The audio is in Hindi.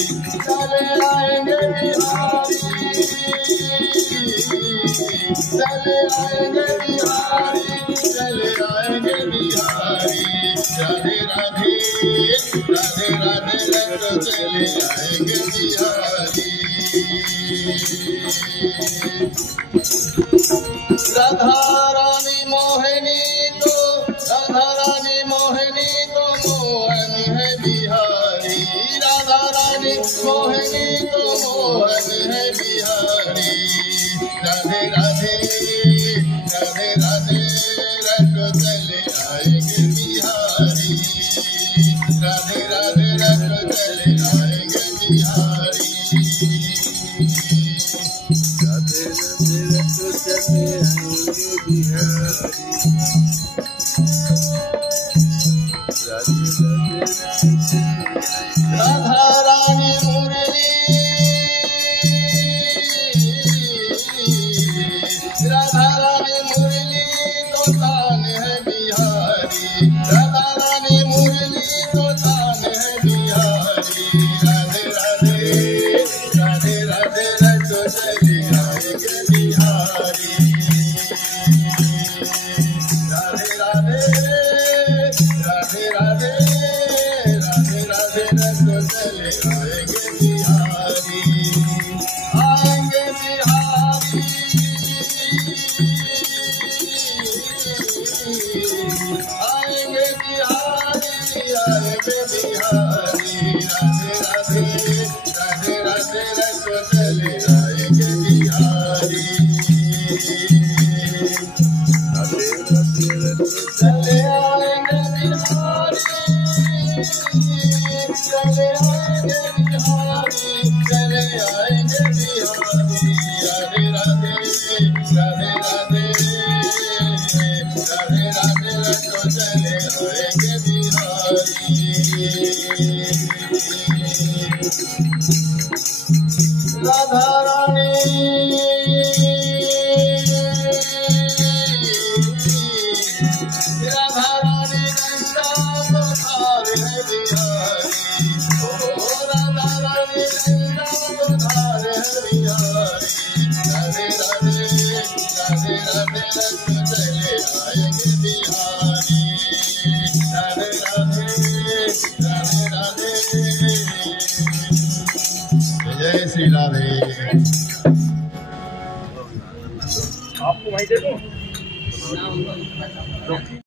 चले आएंगे बिहारी, चले आएंगे बिहारी, चले आएंगे बिहारी। राधे राधे राधे राधे रंग चले आएंगे बिहारी। राधा रानी मोहिनी तो, राधा रानी मोहिनी तो मोहन है बिहारी। राधा रानी मोहिनी तो मोहन है बिहारी। राधे राधे राधे राधे रंग चले आएंगे बिहारी। राधे राधे रंग चले आएंगे बिहारी। राधे राधे रंग चले आएंगे बिहारी। राधा रानी मुरली, राधा रानी मुरली तो तान है बिहारी। राधा रानी मुरली तो तान है बिहारी। राधे राधे राधे राधे रंग चले आएंगे बिहारी। राधे राधे राधे राधे राधे राधे रंग चले आएंगे बिहारी। आएंगे बिहारी, आएंगे बिहारी, आएंगे बिहारी। राधे राधे राधे राधे रंग चले आएंगे बिहारी। राधे राधे रंग चले आएंगे बिहारी, चले आएंगे बिहारी, चले आएंगे बिहारी। राधे राधे राधे राधे राधे राधे रंग चले आएंगे बिहारी। राधा रानी, राधा रानी गंगा तो धार है बिहारी। ओ राधा रानी गंगा तो धार है बिहारी। राधे राधे राधे राधे रंग चले आएंगे बिहारी। राधे राधे राधे राधे। जय श्री राधे। आपको वहीं दे दूं?